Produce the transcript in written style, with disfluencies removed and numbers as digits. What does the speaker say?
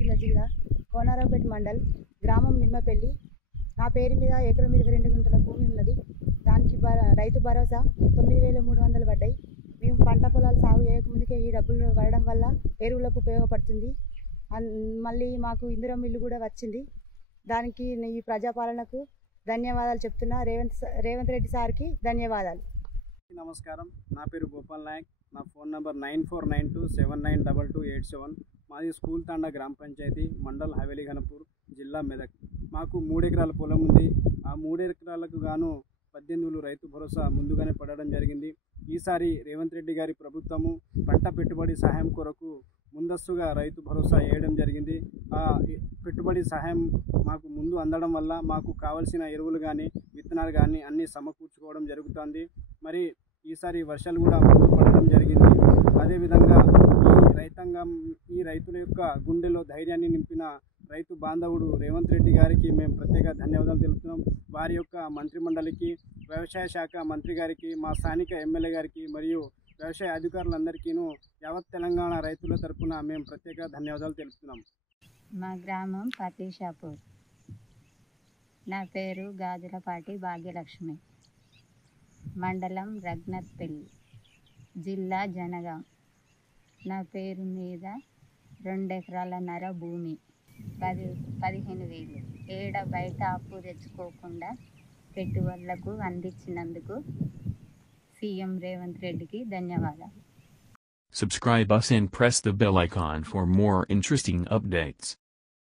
సిరిసిల్ల జిల్లా కోనరావుపేట మండల్ గ్రామం నిమ్మపల్లి. నా పేరు మీద ఎకరం 22 గుంటల భూమి ఉన్నది. దానికి రైతు భరోసా 9,300 పడ్డాయి. మేము పంట పొలాలు సాగు చేయకముందుకే ఈ డబ్బులు పడడం వల్ల ఎరువులకు ఉపయోగపడుతుంది. మళ్ళీ మాకు ఇందిరమ్మ ఇల్లు కూడా వచ్చింది. దానికి ఈ ప్రజాపాలనకు ధన్యవాదాలు చెప్తున్నా. రేవంత్ రెడ్డి సార్కి ధన్యవాదాలు. నమస్కారం, నా పేరు గోపాల్ నాయక్. నా ఫోన్ నంబర్ 9492792287. మాది స్కూల్ తాండా గ్రామ పంచాయతీ, మండల్ హవేలీ ఘనపూర్, జిల్లా మెదక్. మాకు 3 ఎకరాల పొలం ఉంది. ఆ 3 ఎకరాలకు గాను 18,000 రైతు భరోసా ముందుగానే పడడం జరిగింది. ఈసారి రేవంత్ రెడ్డి గారి ప్రభుత్వము పంట పెట్టుబడి సహాయం కొరకు ముందస్తుగా రైతు భరోసా వేయడం జరిగింది. ఆ పెట్టుబడి సహాయం మాకు ముందు అందడం వల్ల మాకు కావాల్సిన ఎరువులు కానీ విత్తనాలు కానీ అన్నీ సమకూర్చుకోవడం జరుగుతుంది. మరి ఈసారి వర్షాలు కూడా ముందు పడడం జరిగింది. అదేవిధంగా ఈ రైతుల యొక్క గుండెలో ధైర్యాన్ని నింపిన రైతు బాంధవుడు రేవంత్ రెడ్డి గారికి మేము ప్రత్యేక ధన్యవాదాలు తెలుపుతున్నాం. వారి యొక్క మంత్రిమండలికి, వ్యవసాయ శాఖ మంత్రి గారికి, మా స్థానిక ఎమ్మెల్యే గారికి మరియు వ్యవసాయ అధికారులందరికీను యావత్ తెలంగాణ రైతుల తరపున మేము ప్రత్యేక ధన్యవాదాలు తెలుపుతున్నాం. మా గ్రామం పతీషాపూర్. నా పేరు గాజులపాటి భాగ్యలక్ష్మి. మండలం రఘునాథ్పల్లి, జిల్లా జనగాం. నా పేరు మీద 2 ఎకరాలన్నర భూమి, 15,000. ఏడ బయట అప్పు తెచ్చుకోకుండా పెట్టుబడులకు అందించినందుకు సీఎం రేవంత్ రెడ్డికి ధన్యవాదాలు. Subscribe us and press the bell icon for more interesting updates.